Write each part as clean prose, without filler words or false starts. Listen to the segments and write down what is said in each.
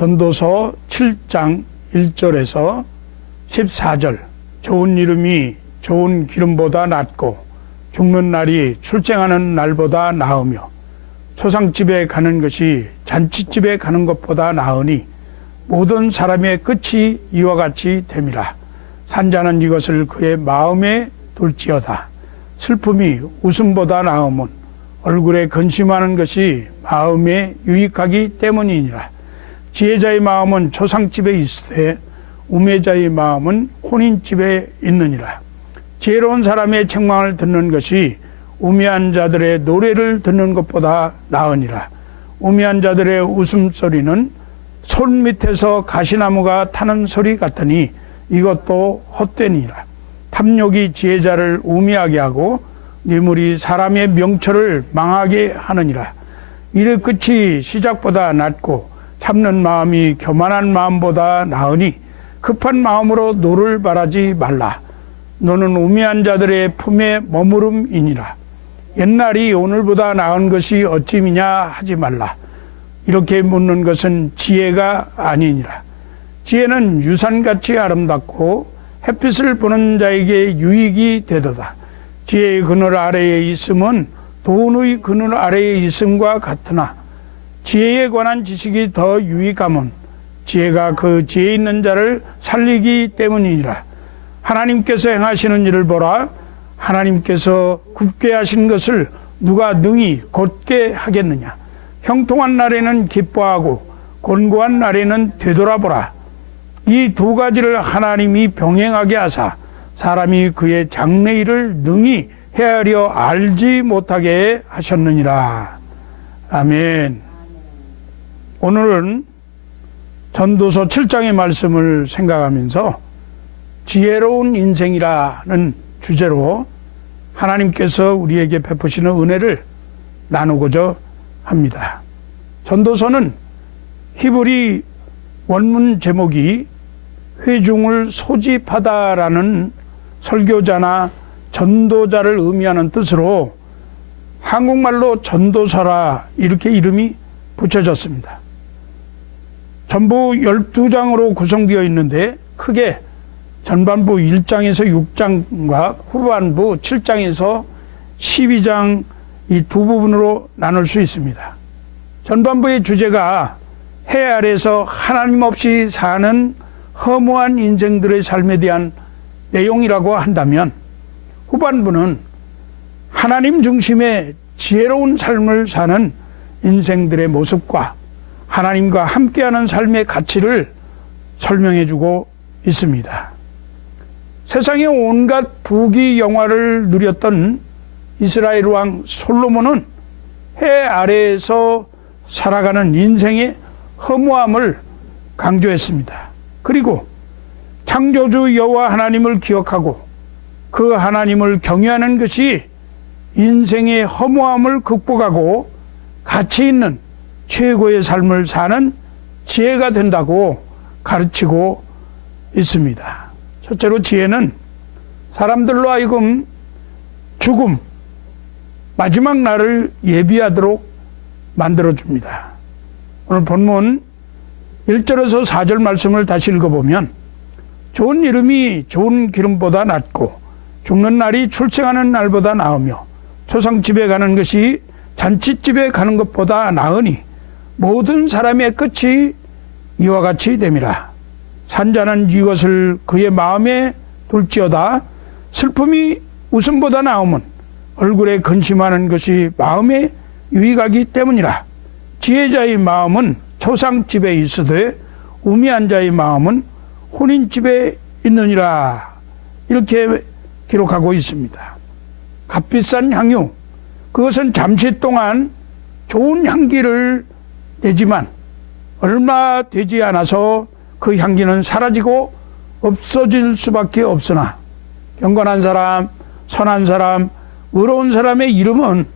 전도서 7장 1절에서 14절 좋은 이름이 좋은 기름보다 낫고 죽는 날이 출생하는 날보다 나으며 초상집에 가는 것이 잔치집에 가는 것보다 나으니 모든 사람의 끝이 이와 같이 됨이라. 산자는 이것을 그의 마음에 둘지어다. 슬픔이 웃음보다 나음은 얼굴에 근심하는 것이 마음에 유익하기 때문이니라. 지혜자의 마음은 초상집에 있으되 우매자의 마음은 혼인집에 있느니라. 지혜로운 사람의 책망을 듣는 것이 우매한 자들의 노래를 듣는 것보다 나으니라. 우매한 자들의 웃음소리는 손 밑에서 가시나무가 타는 소리 같으니 이것도 헛되니라. 탐욕이 지혜자를 우매하게 하고 뇌물이 사람의 명철을 망하게 하느니라. 일의 끝이 시작보다 낫고 참는 마음이 교만한 마음보다 나으니 급한 마음으로 노를 바라지 말라. 너는 우매한 자들의 품에 머무름이니라. 옛날이 오늘보다 나은 것이 어찌미냐 하지 말라. 이렇게 묻는 것은 지혜가 아니니라. 지혜는 유산같이 아름답고 햇빛을 보는 자에게 유익이 되도다. 지혜의 그늘 아래에 있음은 돈의 그늘 아래에 있음과 같으나 지혜에 관한 지식이 더 유익함은 지혜가 그 지혜 있는 자를 살리기 때문이니라. 하나님께서 행하시는 일을 보라. 하나님께서 굽게 하신 것을 누가 능히 곧게 하겠느냐. 형통한 날에는 기뻐하고 곤고한 날에는 되돌아보라. 이 두 가지를 하나님이 병행하게 하사 사람이 그의 장래일을 능히 헤아려 알지 못하게 하셨느니라. 아멘. 오늘은 전도서 7장의 말씀을 생각하면서 지혜로운 인생이라는 주제로 하나님께서 우리에게 베푸시는 은혜를 나누고자 합니다. 전도서는 히브리 원문 제목이 회중을 소집하다라는 설교자나 전도자를 의미하는 뜻으로 한국말로 전도서라 이렇게 이름이 붙여졌습니다. 전부 12장으로 구성되어 있는데 크게 전반부 1장에서 6장과 후반부 7장에서 12장 이 두 부분으로 나눌 수 있습니다. 전반부의 주제가 해 아래에서 하나님 없이 사는 허무한 인생들의 삶에 대한 내용이라고 한다면 후반부는 하나님 중심의 지혜로운 삶을 사는 인생들의 모습과 하나님과 함께하는 삶의 가치를 설명해주고 있습니다. 세상의 온갖 부귀 영화를 누렸던 이스라엘 왕 솔로몬은 해 아래에서 살아가는 인생의 허무함을 강조했습니다. 그리고 창조주 여호와 하나님을 기억하고 그 하나님을 경외하는 것이 인생의 허무함을 극복하고 가치 있는 최고의 삶을 사는 지혜가 된다고 가르치고 있습니다. 첫째로 지혜는 사람들로 하여금 죽음, 마지막 날을 예비하도록 만들어줍니다. 오늘 본문 1절에서 4절 말씀을 다시 읽어보면 좋은 이름이 좋은 기름보다 낫고 죽는 날이 출생하는 날보다 나으며 초상집에 가는 것이 잔치집에 가는 것보다 나으니 모든 사람의 끝이 이와 같이 됨이라. 산자는 이것을 그의 마음에 둘지어다. 슬픔이 웃음보다 나음은 얼굴에 근심하는 것이 마음에 유익하기 때문이라. 지혜자의 마음은 초상집에 있으되 우매한 자의 마음은 혼인집에 있느니라. 이렇게 기록하고 있습니다. 값비싼 향유, 그것은 잠시 동안 좋은 향기를 내지만 얼마 되지 않아서 그 향기는 사라지고 없어질 수밖에 없으나 경건한 사람, 선한 사람, 의로운 사람의 이름은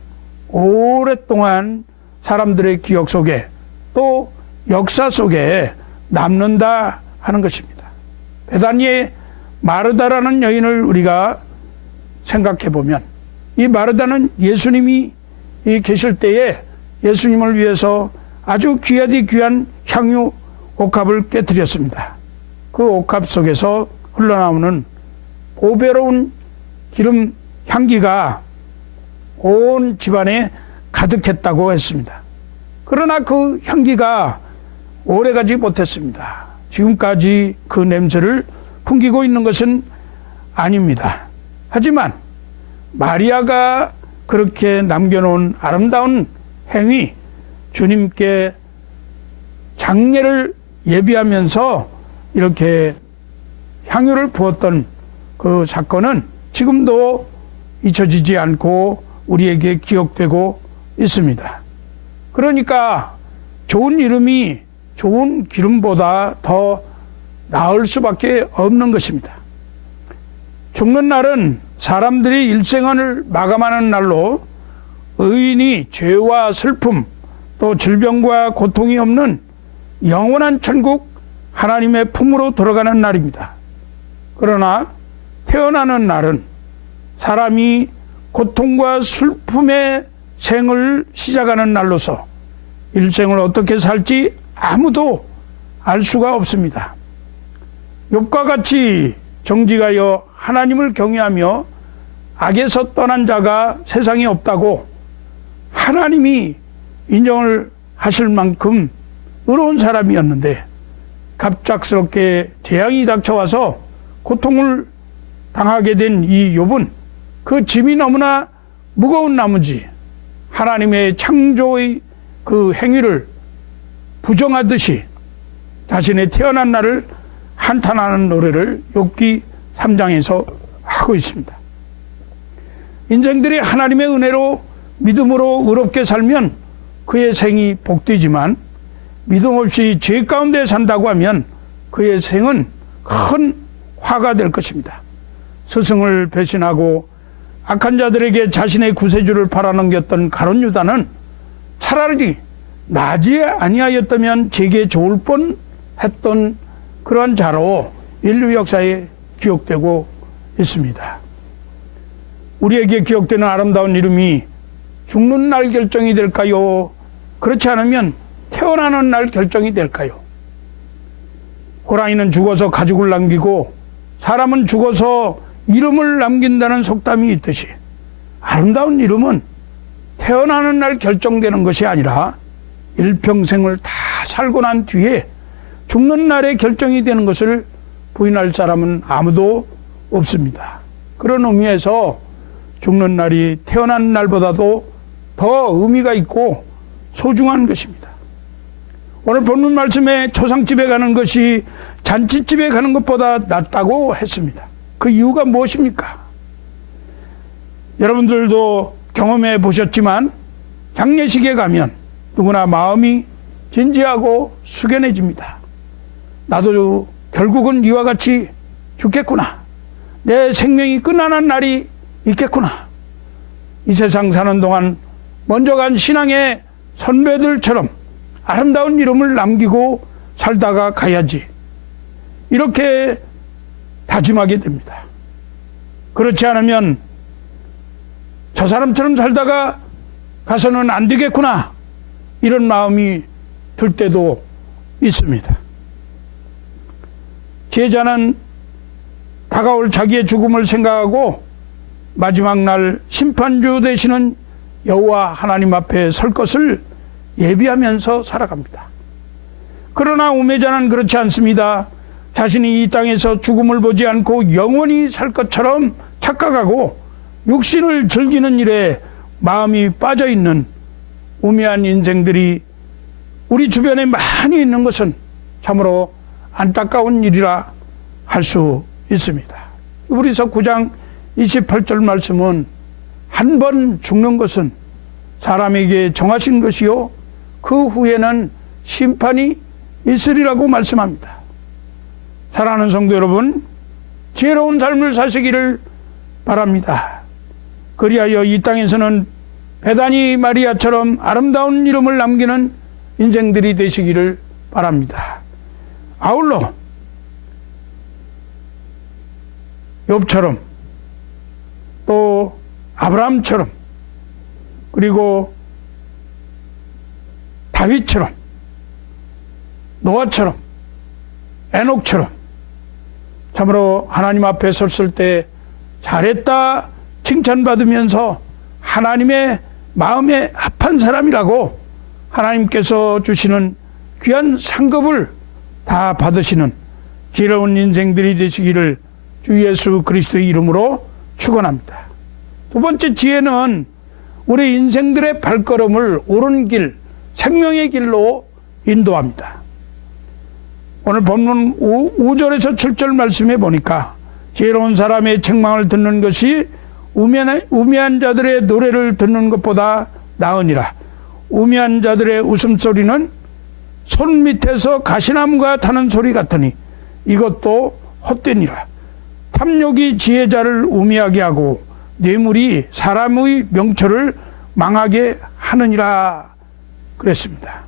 오랫동안 사람들의 기억 속에 또 역사 속에 남는다 하는 것입니다. 베다니의 마르다라는 여인을 우리가 생각해 보면 이 마르다는 예수님이 계실 때에 예수님을 위해서 아주 귀하디 귀한 향유 옥합을 깨뜨렸습니다. 그 옥합 속에서 흘러나오는 보배로운 기름 향기가 온 집안에 가득했다고 했습니다. 그러나 그 향기가 오래가지 못했습니다. 지금까지 그 냄새를 풍기고 있는 것은 아닙니다. 하지만 마리아가 그렇게 남겨놓은 아름다운 행위, 주님께 장례를 예비하면서 이렇게 향유를 부었던 그 사건은 지금도 잊혀지지 않고 우리에게 기억되고 있습니다. 그러니까 좋은 이름이 좋은 기름보다 더 나을 수밖에 없는 것입니다. 죽는 날은 사람들이 일생을 마감하는 날로 의인이 죄와 슬픔 또 질병과 고통이 없는 영원한 천국 하나님의 품으로 들어가는 날입니다. 그러나 태어나는 날은 사람이 고통과 슬픔의 생을 시작하는 날로서 일생을 어떻게 살지 아무도 알 수가 없습니다. 욥과 같이 정직하여 하나님을 경외하며 악에서 떠난 자가 세상에 없다고 하나님이 인정을 하실 만큼 의로운 사람이었는데 갑작스럽게 재앙이 닥쳐와서 고통을 당하게 된 이 욥은 그 짐이 너무나 무거운 나머지 하나님의 창조의 그 행위를 부정하듯이 자신의 태어난 날을 한탄하는 노래를 욥기 3장에서 하고 있습니다. 인생들이 하나님의 은혜로 믿음으로 의롭게 살면 그의 생이 복되지만 믿음 없이 죄 가운데 산다고 하면 그의 생은 큰 화가 될 것입니다. 스승을 배신하고 악한 자들에게 자신의 구세주를 팔아넘겼던 가룟 유다는 차라리 나지 아니하였다면 제게 좋을 뻔했던 그러한 자로 인류 역사에 기억되고 있습니다. 우리에게 기억되는 아름다운 이름이 죽는 날 결정이 될까요? 그렇지 않으면 태어나는 날 결정이 될까요? 호랑이는 죽어서 가죽을 남기고 사람은 죽어서 이름을 남긴다는 속담이 있듯이 아름다운 이름은 태어나는 날 결정되는 것이 아니라 일평생을 다 살고 난 뒤에 죽는 날에 결정이 되는 것을 부인할 사람은 아무도 없습니다. 그런 의미에서 죽는 날이 태어난 날보다도 더 의미가 있고 소중한 것입니다. 오늘 본문 말씀에 초상집에 가는 것이 잔치집에 가는 것보다 낫다고 했습니다. 그 이유가 무엇입니까? 여러분들도 경험해 보셨지만 장례식에 가면 누구나 마음이 진지하고 숙연해집니다. 나도 결국은 이와 같이 죽겠구나. 내 생명이 끝나는 날이 있겠구나. 이 세상 사는 동안 먼저 간 신앙의 선배들처럼 아름다운 이름을 남기고 살다가 가야지. 이렇게 다짐하게 됩니다. 그렇지 않으면 저 사람처럼 살다가 가서는 안 되겠구나. 이런 마음이 들 때도 있습니다. 제자는 다가올 자기의 죽음을 생각하고 마지막 날 심판주 되시는 여호와 하나님 앞에 설 것을 예비하면서 살아갑니다. 그러나 우매자는 그렇지 않습니다. 자신이 이 땅에서 죽음을 보지 않고 영원히 살 것처럼 착각하고 육신을 즐기는 일에 마음이 빠져있는 우매한 인생들이 우리 주변에 많이 있는 것은 참으로 안타까운 일이라 할 수 있습니다. 히브리서 9장 28절 말씀은 한 번 죽는 것은 사람에게 정하신 것이요 그 후에는 심판이 있으리라고 말씀합니다. 사랑하는 성도 여러분, 지혜로운 삶을 사시기를 바랍니다. 그리하여 이 땅에서는 베다니 마리아처럼 아름다운 이름을 남기는 인생들이 되시기를 바랍니다. 아울러 욥처럼 또 아브라함처럼 그리고 다윗처럼 노아처럼 에녹처럼 참으로 하나님 앞에 섰을 때 잘했다 칭찬받으면서 하나님의 마음에 합한 사람이라고 하나님께서 주시는 귀한 상급을 다 받으시는 지혜로운 인생들이 되시기를 주 예수 그리스도의 이름으로 축원합니다. 두 번째 지혜는 우리 인생들의 발걸음을 옳은 길, 생명의 길로 인도합니다. 오늘 본문 5절에서 7절 말씀에 보니까 지혜로운 사람의 책망을 듣는 것이 우매한 자들의 노래를 듣는 것보다 나으니라. 우매한 자들의 웃음소리는 손 밑에서 가시나무가 타는 소리 같으니 이것도 헛되니라. 탐욕이 지혜자를 우매하게 하고 뇌물이 사람의 명철을 망하게 하느니라 그랬습니다.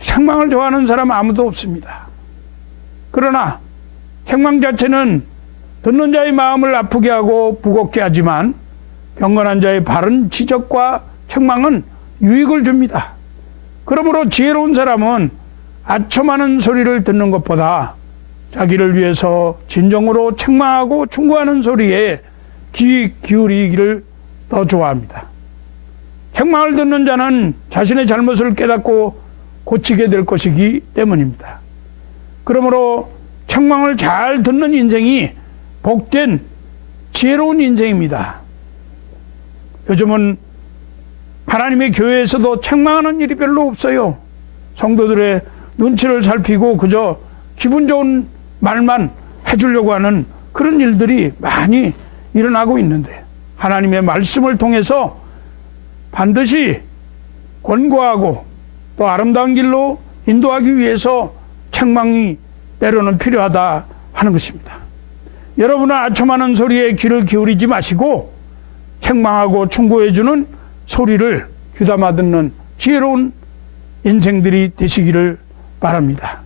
책망을 좋아하는 사람 아무도 없습니다. 그러나 책망 자체는 듣는 자의 마음을 아프게 하고 부겁게 하지만 경건한 자의 바른 지적과 책망은 유익을 줍니다. 그러므로 지혜로운 사람은 아첨하는 소리를 듣는 것보다 자기를 위해서 진정으로 책망하고 충고하는 소리에 귀 기울이기를 더 좋아합니다. 책망을 듣는 자는 자신의 잘못을 깨닫고 고치게 될 것이기 때문입니다. 그러므로 책망을 잘 듣는 인생이 복된 지혜로운 인생입니다. 요즘은 하나님의 교회에서도 책망하는 일이 별로 없어요. 성도들의 눈치를 살피고 그저 기분 좋은 말만 해주려고 하는 그런 일들이 많이 일어나고 있는데 하나님의 말씀을 통해서 반드시 권고하고 또 아름다운 길로 인도하기 위해서 책망이 때로는 필요하다 하는 것입니다. 여러분은 아첨하는 소리에 귀를 기울이지 마시고 책망하고 충고해주는 소리를 귀담아 듣는 지혜로운 인생들이 되시기를 바랍니다.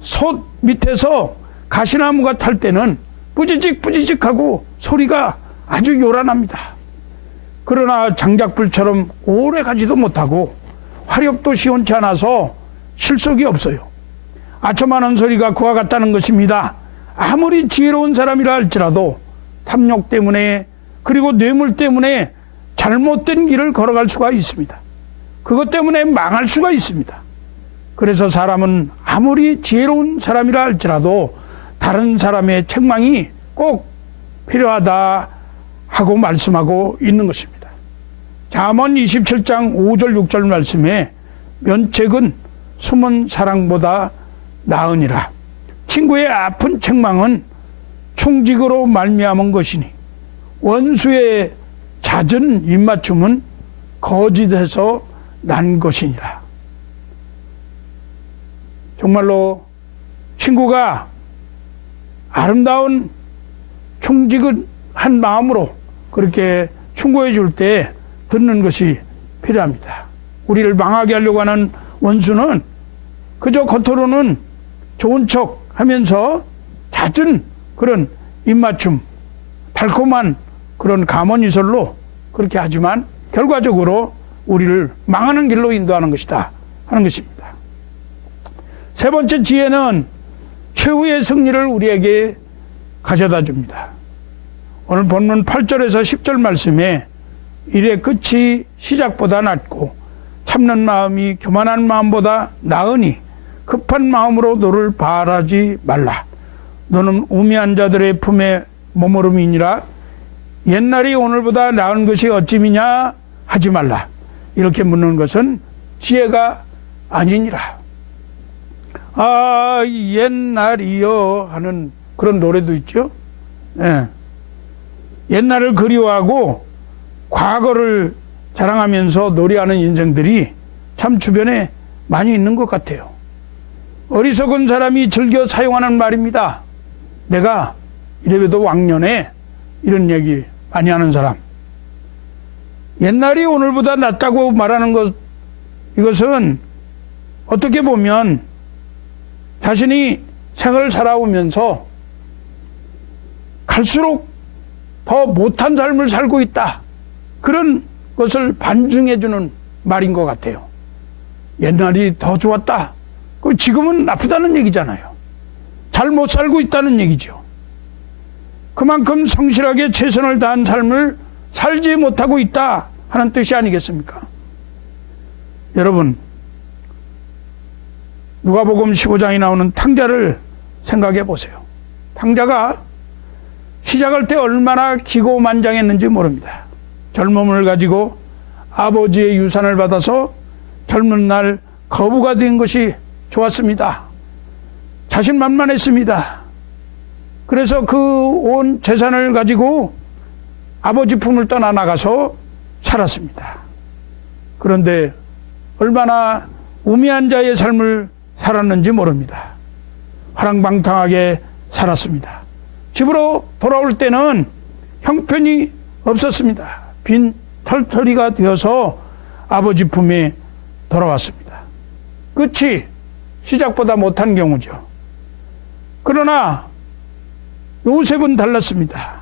솥 밑에서 가시나무가 탈 때는 뿌지직뿌지직하고 소리가 아주 요란합니다. 그러나 장작불처럼 오래 가지도 못하고 화력도 시원치 않아서 실속이 없어요. 아첨하는 소리가 그와 같다는 것입니다. 아무리 지혜로운 사람이라 할지라도 탐욕 때문에 그리고 뇌물 때문에 잘못된 길을 걸어갈 수가 있습니다. 그것 때문에 망할 수가 있습니다. 그래서 사람은 아무리 지혜로운 사람이라 할지라도 다른 사람의 책망이 꼭 필요하다 하고 말씀하고 있는 것입니다. 잠언 27장 5절 6절 말씀에 면책은 숨은 사랑보다 나으니라. 친구의 아픈 책망은 충직으로 말미암은 것이니 원수의 잦은 입맞춤은 거짓에서 난 것이니라. 정말로 친구가 아름다운 충직한 마음으로 그렇게 충고해 줄 때 듣는 것이 필요합니다. 우리를 망하게 하려고 하는 원수는 그저 겉으로는 좋은 척 하면서 잦은 그런 입맞춤, 달콤한 그런 감언이설로 그렇게 하지만 결과적으로 우리를 망하는 길로 인도하는 것이다 하는 것입니다. 세 번째 지혜는 최후의 승리를 우리에게 가져다 줍니다. 오늘 본문 8절에서 10절 말씀에 일의 끝이 시작보다 낫고 참는 마음이 교만한 마음보다 나으니 급한 마음으로 너를 바라지 말라. 너는 우매한 자들의 품에 머무름이니라. 옛날이 오늘보다 나은 것이 어찌미냐 하지 말라. 이렇게 묻는 것은 지혜가 아니니라. 아, 옛날이여 하는 그런 노래도 있죠. 예. 옛날을 그리워하고 과거를 자랑하면서 노래하는 인생들이 참 주변에 많이 있는 것 같아요. 어리석은 사람이 즐겨 사용하는 말입니다. 내가 이래봬도 왕년에 이런 얘기 많이 하는 사람. 옛날이 오늘보다 낫다고 말하는 것, 이것은 어떻게 보면 자신이 생을 살아오면서 갈수록 더 못한 삶을 살고 있다. 그런 것을 반증해주는 말인 것 같아요. 옛날이 더 좋았다. 그 지금은 나쁘다는 얘기잖아요. 잘 못 살고 있다는 얘기죠. 그만큼 성실하게 최선을 다한 삶을 살지 못하고 있다 하는 뜻이 아니겠습니까? 여러분, 누가복음 15장에 나오는 탕자를 생각해 보세요. 탕자가 시작할 때 얼마나 기고만장했는지 모릅니다. 젊음을 가지고 아버지의 유산을 받아서 젊은 날 거부가 된 것이 좋았습니다. 자신만만했습니다. 그래서 그 온 재산을 가지고 아버지 품을 떠나 나가서 살았습니다. 그런데 얼마나 우매한 자의 삶을 살았는지 모릅니다. 화랑방탕하게 살았습니다. 집으로 돌아올 때는 형편이 없었습니다. 빈 털터리가 되어서 아버지 품에 돌아왔습니다. 끝이 시작보다 못한 경우죠. 그러나 요셉은 달랐습니다.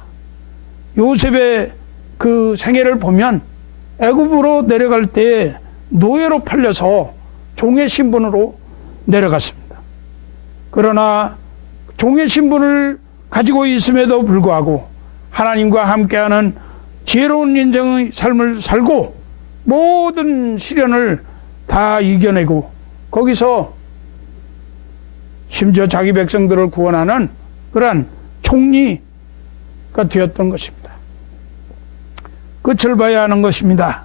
요셉의 그 생애를 보면 애굽으로 내려갈 때 노예로 팔려서 종의 신분으로 내려갔습니다. 그러나 종의 신분을 가지고 있음에도 불구하고 하나님과 함께하는 지혜로운 인생의 삶을 살고 모든 시련을 다 이겨내고 거기서 심지어 자기 백성들을 구원하는 그러한 총리가 되었던 것입니다. 끝을 봐야 하는 것입니다.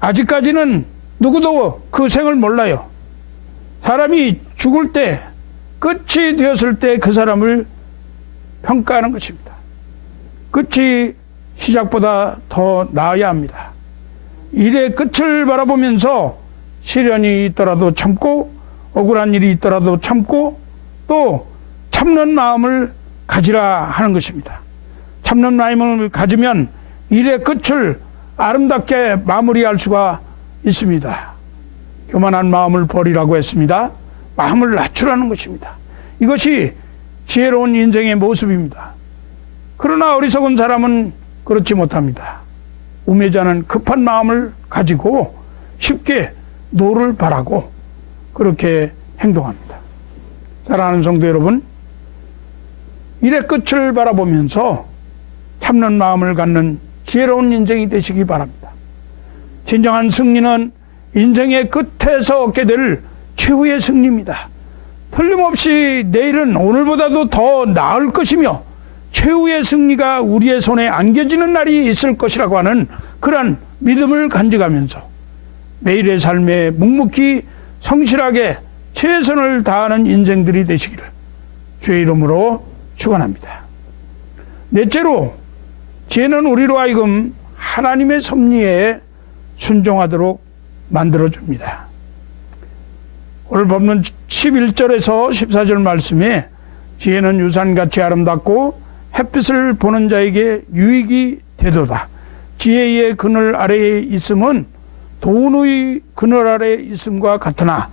아직까지는 누구도 그 생을 몰라요. 사람이 죽을 때, 끝이 되었을 때 그 사람을 평가하는 것입니다. 끝이 시작보다 더 나아야 합니다. 일의 끝을 바라보면서 시련이 있더라도 참고, 억울한 일이 있더라도 참고, 또 참는 마음을 가지라 하는 것입니다. 참는 마음을 가지면 일의 끝을 아름답게 마무리할 수가 있습니다. 교만한 마음을 버리라고 했습니다. 마음을 낮추라는 것입니다. 이것이 지혜로운 인생의 모습입니다. 그러나 어리석은 사람은 그렇지 못합니다. 우매자는 급한 마음을 가지고 쉽게 노를 바라고 그렇게 행동합니다. 사랑하는 성도 여러분, 일의 끝을 바라보면서 참는 마음을 갖는 지혜로운 인생이 되시기 바랍니다. 진정한 승리는 인생의 끝에서 얻게 될 최후의 승리입니다. 틀림없이 내일은 오늘보다도 더 나을 것이며 최후의 승리가 우리의 손에 안겨지는 날이 있을 것이라고 하는 그러한 믿음을 간직하면서 매일의 삶에 묵묵히 성실하게 최선을 다하는 인생들이 되시기를 주의 이름으로 축원합니다. 넷째로, 지혜는 우리로 하여금 하나님의 섭리에 순종하도록 만들어줍니다. 오늘 본문 11절에서 14절 말씀에 지혜는 유산같이 아름답고 햇빛을 보는 자에게 유익이 되도다. 지혜의 그늘 아래에 있음은 돈의 그늘 아래에 있음과 같으나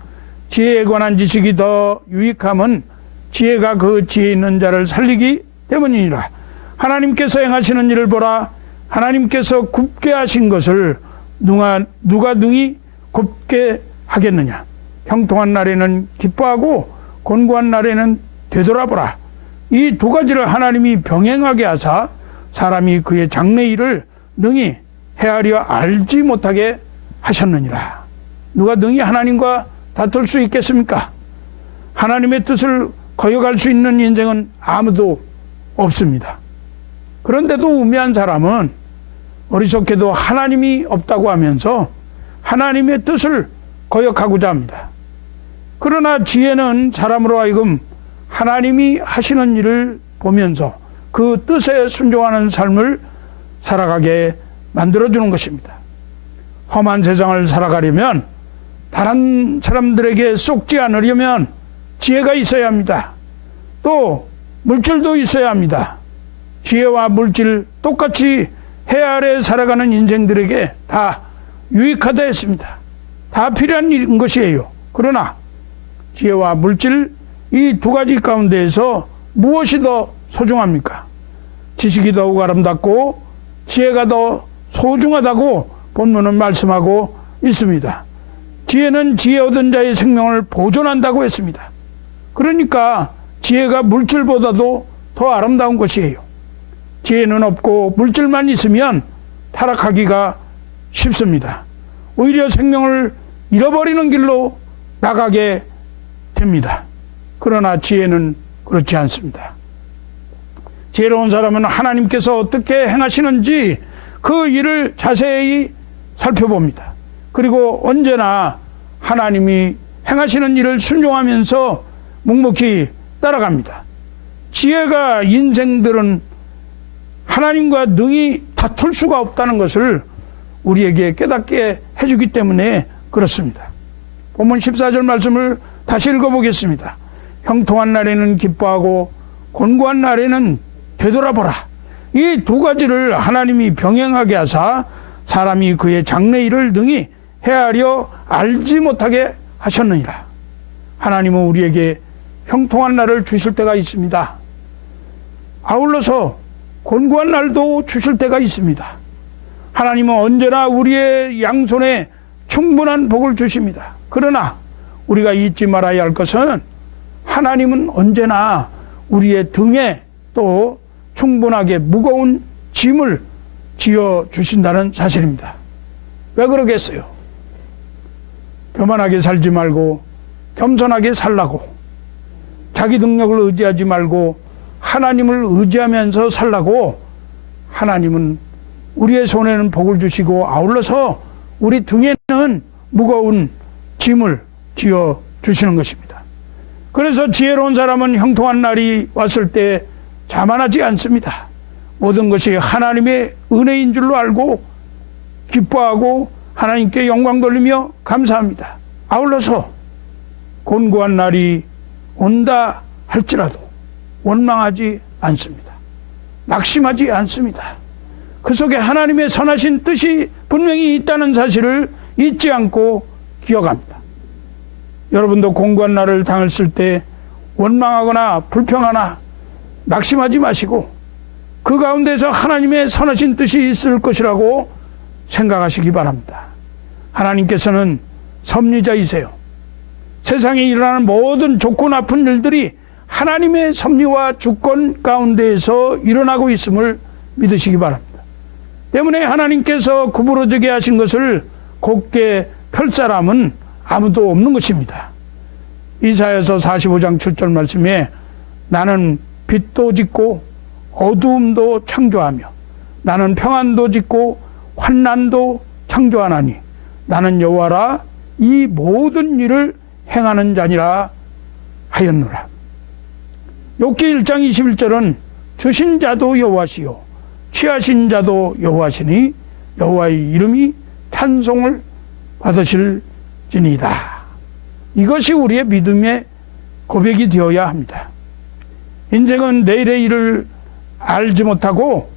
지혜에 관한 지식이 더 유익함은 지혜가 그 지혜 있는 자를 살리기 때문이니라. 하나님께서 행하시는 일을 보라. 하나님께서 굽게 하신 것을 누가 능히 곱게 하겠느냐. 형통한 날에는 기뻐하고 곤고한 날에는 되돌아보라. 이 두 가지를 하나님이 병행하게 하사 사람이 그의 장래일을 능히 헤아려 알지 못하게 하셨느니라. 누가 능히 하나님과 다툴 수 있겠습니까? 하나님의 뜻을 거역할 수 있는 인생은 아무도 없습니다. 그런데도 우매한 사람은 어리석게도 하나님이 없다고 하면서 하나님의 뜻을 거역하고자 합니다. 그러나 지혜는 사람으로 하여금 하나님이 하시는 일을 보면서 그 뜻에 순종하는 삶을 살아가게 만들어주는 것입니다. 험한 세상을 살아가려면, 다른 사람들에게 속지 않으려면 지혜가 있어야 합니다. 또 물질도 있어야 합니다. 지혜와 물질 똑같이 해 아래 살아가는 인생들에게 다 유익하다 했습니다. 다 필요한 것이에요. 그러나 지혜와 물질, 이 두 가지 가운데에서 무엇이 더 소중합니까? 지식이 더욱 아름답고 지혜가 더 소중하다고 본문은 말씀하고 있습니다. 지혜는 지혜 얻은 자의 생명을 보존한다고 했습니다. 그러니까 지혜가 물질보다도 더 아름다운 것이에요. 지혜는 없고 물질만 있으면 타락하기가 쉽습니다. 오히려 생명을 잃어버리는 길로 나가게 됩니다. 그러나 지혜는 그렇지 않습니다. 지혜로운 사람은 하나님께서 어떻게 행하시는지 그 일을 자세히 살펴봅니다. 그리고 언제나 하나님이 행하시는 일을 순종하면서 묵묵히 따라갑니다. 지혜가 인생들은 하나님과 능히 다툴 수가 없다는 것을 우리에게 깨닫게 해주기 때문에 그렇습니다. 본문 14절 말씀을 다시 읽어보겠습니다. 형통한 날에는 기뻐하고 곤고한 날에는 되돌아보라. 이 두 가지를 하나님이 병행하게 하사 사람이 그의 장래일을 능히 헤아려 알지 못하게 하셨느니라. 하나님은 우리에게 형통한 날을 주실 때가 있습니다. 아울러서 곤고한 날도 주실 때가 있습니다. 하나님은 언제나 우리의 양손에 충분한 복을 주십니다. 그러나 우리가 잊지 말아야 할 것은 하나님은 언제나 우리의 등에 또 충분하게 무거운 짐을 지어 주신다는 사실입니다. 왜 그러겠어요? 교만하게 살지 말고 겸손하게 살라고, 자기 능력을 의지하지 말고 하나님을 의지하면서 살라고 하나님은 우리의 손에는 복을 주시고 아울러서 우리 등에는 무거운 짐을 지어 주시는 것입니다. 그래서 지혜로운 사람은 형통한 날이 왔을 때 자만하지 않습니다. 모든 것이 하나님의 은혜인 줄로 알고 기뻐하고 하나님께 영광 돌리며 감사합니다. 아울러서 곤고한 날이 온다 할지라도 원망하지 않습니다. 낙심하지 않습니다. 그 속에 하나님의 선하신 뜻이 분명히 있다는 사실을 잊지 않고 기억합니다. 여러분도 곤고한 날을 당했을 때 원망하거나 불평하나 낙심하지 마시고 그 가운데서 하나님의 선하신 뜻이 있을 것이라고 생각하시기 바랍니다. 하나님께서는 섭리자이세요. 세상에 일어나는 모든 좋고 나쁜 일들이 하나님의 섭리와 주권 가운데에서 일어나고 있음을 믿으시기 바랍니다. 때문에 하나님께서 구부러지게 하신 것을 곱게 펼 사람은 아무도 없는 것입니다. 이사야서 45장 7절 말씀에 나는 빛도 짓고 어두움도 창조하며 나는 평안도 짓고 환난도 창조하나니 나는 여호와라 이 모든 일을 행하는 자니라 하였노라. 욥기 1장 21절은 주신 자도 여호와시요 취하신 자도 여호와시니 여호와의 이름이 찬송을 받으실지니이다. 이것이 우리의 믿음의 고백이 되어야 합니다. 인생은 내일의 일을 알지 못하고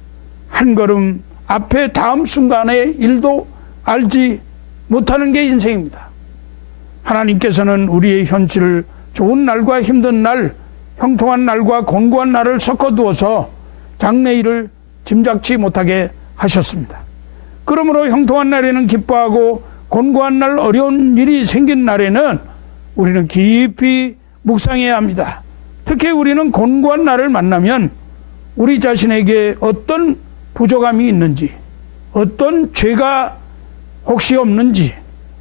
한 걸음 앞에 다음 순간의 일도 알지 못하는 게 인생입니다. 하나님께서는 우리의 현실을 좋은 날과 힘든 날, 형통한 날과 곤고한 날을 섞어두어서 장래일을 짐작치 못하게 하셨습니다. 그러므로 형통한 날에는 기뻐하고 곤고한 날 어려운 일이 생긴 날에는 우리는 깊이 묵상해야 합니다. 특히 우리는 곤고한 날을 만나면 우리 자신에게 어떤 부족함이 있는지, 어떤 죄가 혹시 없는지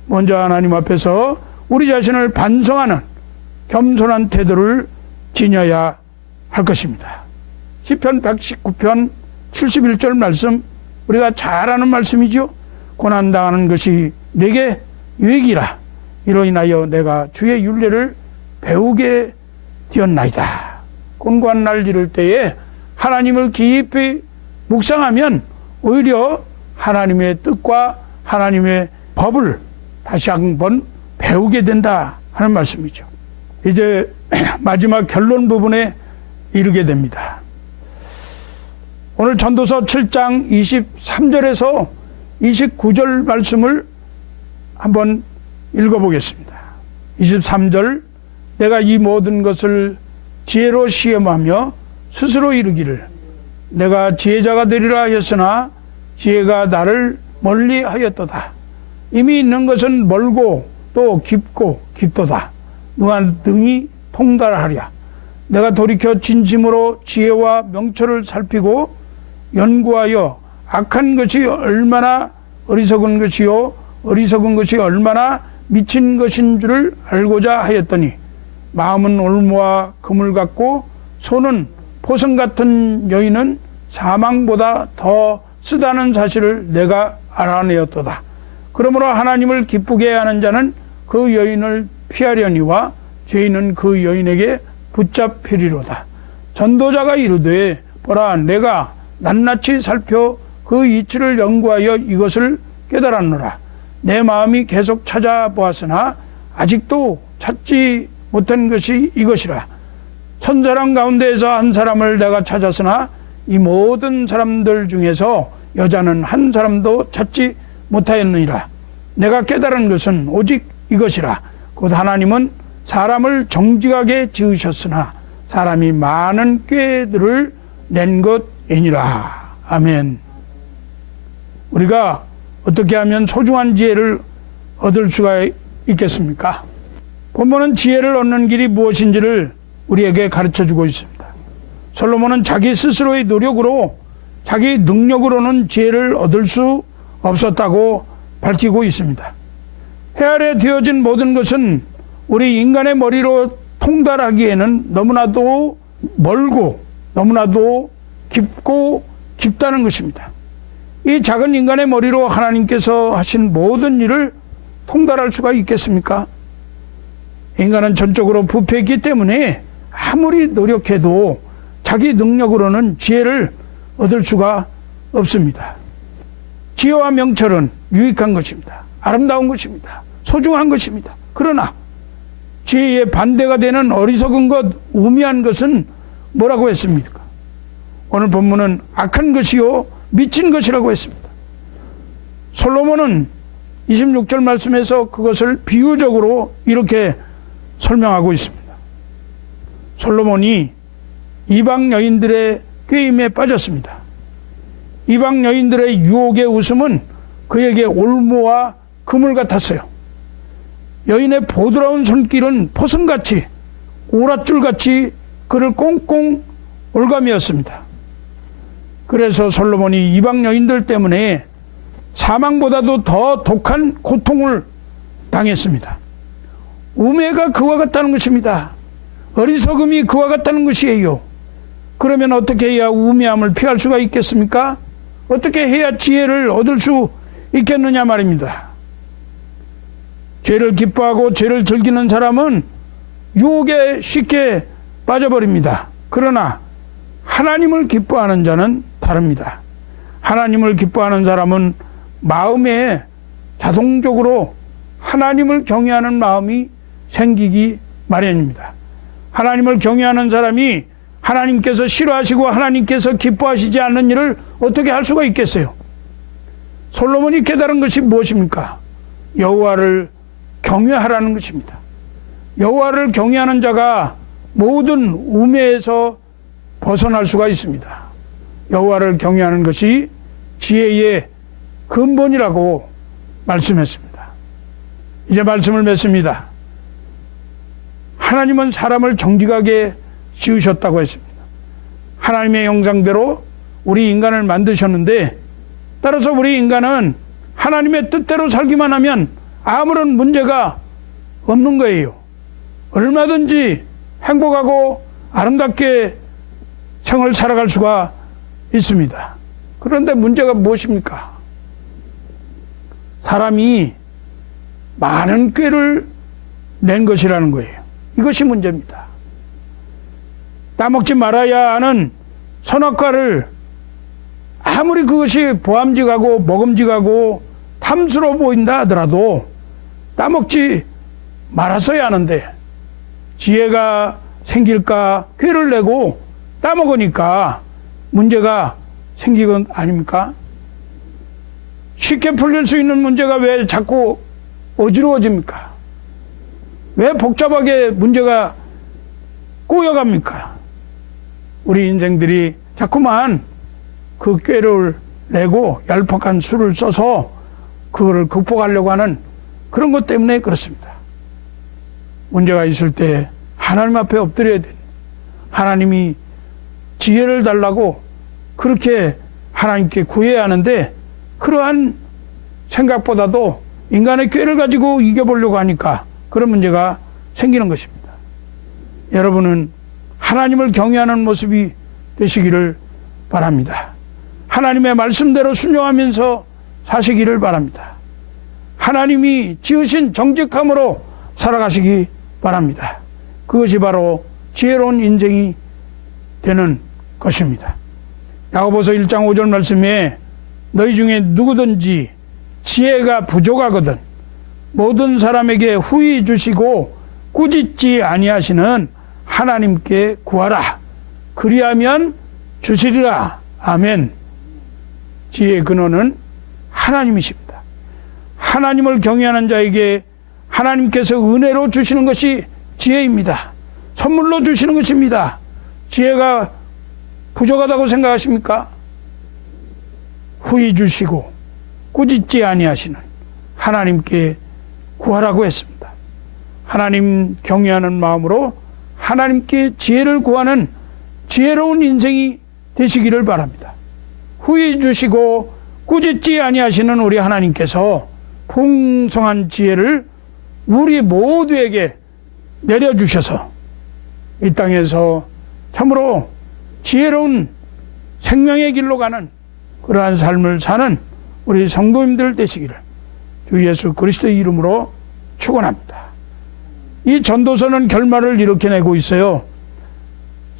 먼저 하나님 앞에서 우리 자신을 반성하는 겸손한 태도를 지녀야 할 것입니다. 시편 119편 71절 말씀, 우리가 잘 아는 말씀이죠. 고난당하는 것이 내게 유익이라. 이로 인하여 내가 주의 율례를 배우게 되었나이다. 곤고한 날 이를 때에 하나님을 깊이 묵상하면 오히려 하나님의 뜻과 하나님의 법을 다시 한번 배우게 된다 하는 말씀이죠. 이제 마지막 결론 부분에 이르게 됩니다. 오늘 전도서 7장 23절에서 29절 말씀을 한번 읽어보겠습니다. 23절, 내가 이 모든 것을 지혜로 시험하며 스스로 이르기를 내가 지혜자가 되리라 하였으나 지혜가 나를 멀리 하였도다. 이미 있는 것은 멀고 또 깊고 깊도다. 누가 능히 통달하랴. 내가 돌이켜 진심으로 지혜와 명철을 살피고 연구하여 악한 것이 얼마나 어리석은 것이요 어리석은 것이 얼마나 미친 것인 줄을 알고자 하였더니 마음은 올무와 금을 같고 손은 포성 같은 여인은 사망보다 더 쓰다는 사실을 내가 알아내었도다. 그러므로 하나님을 기쁘게 하는 자는 그 여인을 피하려니와 죄인은 그 여인에게 붙잡히리로다. 전도자가 이르되 보라 내가 낱낱이 살펴 그 이치를 연구하여 이것을 깨달았노라. 내 마음이 계속 찾아보았으나 아직도 찾지 못한 것이 이것이라. 천사람 가운데에서 한 사람을 내가 찾았으나 이 모든 사람들 중에서 여자는 한 사람도 찾지 못하였느니라. 내가 깨달은 것은 오직 이것이라. 곧 하나님은 사람을 정직하게 지으셨으나 사람이 많은 꾀들을 낸 것이니라. 아멘. 우리가 어떻게 하면 소중한 지혜를 얻을 수가 있겠습니까? 본문은 지혜를 얻는 길이 무엇인지를 우리에게 가르쳐주고 있습니다. 솔로몬은 자기 스스로의 노력으로 자기 능력으로는 지혜를 얻을 수 없었다고 밝히고 있습니다. 해 아래 되어진 모든 것은 우리 인간의 머리로 통달하기에는 너무나도 멀고 너무나도 깊고 깊다는 것입니다. 이 작은 인간의 머리로 하나님께서 하신 모든 일을 통달할 수가 있겠습니까? 인간은 전적으로 부패했기 때문에 아무리 노력해도 자기 능력으로는 지혜를 얻을 수가 없습니다. 지혜와 명철은 유익한 것입니다. 아름다운 것입니다. 소중한 것입니다. 그러나 지혜의 반대가 되는 어리석은 것, 우매한 것은 뭐라고 했습니까? 오늘 본문은 악한 것이요 미친 것이라고 했습니다. 솔로몬은 26절 말씀에서 그것을 비유적으로 이렇게 설명하고 있습니다. 솔로몬이 이방 여인들의 꾀임에 빠졌습니다. 이방 여인들의 유혹의 웃음은 그에게 올무와 금을 같았어요. 여인의 보드라운 손길은 포성같이 오랏줄같이 그를 꽁꽁 올가미었습니다. 그래서 솔로몬이 이방 여인들 때문에 사망보다도 더 독한 고통을 당했습니다. 우매가 그와 같다는 것입니다. 어리석음이 그와 같다는 것이에요. 그러면 어떻게 해야 우매함을 피할 수가 있겠습니까? 어떻게 해야 지혜를 얻을 수 있겠느냐 말입니다. 죄를 기뻐하고 죄를 즐기는 사람은 유혹에 쉽게 빠져버립니다. 그러나 하나님을 기뻐하는 자는 다릅니다. 하나님을 기뻐하는 사람은 마음에 자동적으로 하나님을 경외하는 마음이 생기기 마련입니다. 하나님을 경외하는 사람이 하나님께서 싫어하시고 하나님께서 기뻐하시지 않는 일을 어떻게 할 수가 있겠어요? 솔로몬이 깨달은 것이 무엇입니까? 여호와를 경외하라는 것입니다. 여호와를 경외하는 자가 모든 우매에서 벗어날 수가 있습니다. 여호와를 경외하는 것이 지혜의 근본이라고 말씀했습니다. 이제 말씀을 맺습니다. 하나님은 사람을 정직하게 지으셨다고 했습니다. 하나님의 형상대로 우리 인간을 만드셨는데 따라서 우리 인간은 하나님의 뜻대로 살기만 하면 아무런 문제가 없는 거예요. 얼마든지 행복하고 아름답게 생을 살아갈 수가 있습니다. 그런데 문제가 무엇입니까? 사람이 많은 꾀를 낸 것이라는 거예요. 이것이 문제입니다. 따먹지 말아야 하는 선악과를 아무리 그것이 보암직하고 먹음직하고 탐스러워 보인다 하더라도 따먹지 말았어야 하는데 지혜가 생길까 꾀를 내고 따먹으니까 문제가 생기건 아닙니까? 쉽게 풀릴 수 있는 문제가 왜 자꾸 어지러워집니까? 왜 복잡하게 문제가 꼬여갑니까? 우리 인생들이 자꾸만 그 꾀를 내고 얄팍한 수를 써서 그거를 극복하려고 하는 그런 것 때문에 그렇습니다. 문제가 있을 때 하나님 앞에 엎드려야 돼. 하나님이 지혜를 달라고 그렇게 하나님께 구해야 하는데, 그러한 생각보다도 인간의 꾀를 가지고 이겨보려고 하니까 그런 문제가 생기는 것입니다. 여러분은 하나님을 경외하는 모습이 되시기를 바랍니다. 하나님의 말씀대로 순종하면서 사시기를 바랍니다. 하나님이 지으신 정직함으로 살아가시기 바랍니다. 그것이 바로 지혜로운 인생이 되는 것입니다. 야고보서 1장 5절 말씀에 너희 중에 누구든지 지혜가 부족하거든 모든 사람에게 후히 주시고 꾸짖지 아니하시는 하나님께 구하라. 그리하면 주시리라. 아멘. 지혜의 근원은 하나님이십니다. 하나님을 경외하는 자에게 하나님께서 은혜로 주시는 것이 지혜입니다. 선물로 주시는 것입니다. 지혜가 부족하다고 생각하십니까? 후히 주시고 꾸짖지 아니하시는 하나님께 구하라고 했습니다. 하나님 경외하는 마음으로 하나님께 지혜를 구하는 지혜로운 인생이 되시기를 바랍니다. 후히 주시고 꾸짖지 아니하시는 우리 하나님께서 풍성한 지혜를 우리 모두에게 내려주셔서 이 땅에서 참으로 지혜로운 생명의 길로 가는 그러한 삶을 사는 우리 성도님들 되시기를 주 예수 그리스도의 이름으로 축원합니다. 이 전도서는 결말을 이렇게 내고 있어요.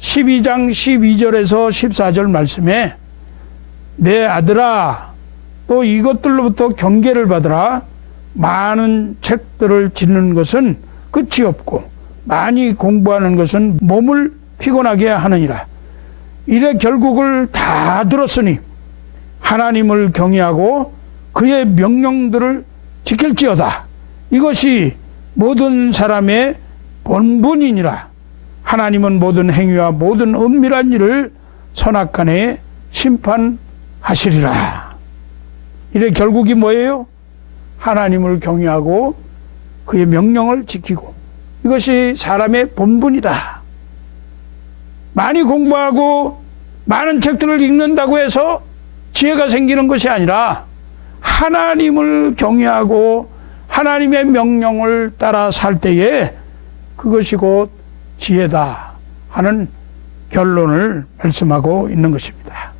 12장 12절에서 14절 말씀에 내 아들아 또 이것들로부터 경계를 받으라. 많은 책들을 짓는 것은 끝이 없고 많이 공부하는 것은 몸을 피곤하게 하느니라. 이래 결국을 다 들었으니 하나님을 경외하고 그의 명령들을 지킬지어다. 이것이 모든 사람의 본분이니라. 하나님은 모든 행위와 모든 은밀한 일을 선악간에 심판하시리라. 이래 결국이 뭐예요? 하나님을 경외하고 그의 명령을 지키고, 이것이 사람의 본분이다. 많이 공부하고 많은 책들을 읽는다고 해서 지혜가 생기는 것이 아니라 하나님을 경외하고 하나님의 명령을 따라 살 때에 그것이 곧 지혜다 하는 결론을 말씀하고 있는 것입니다.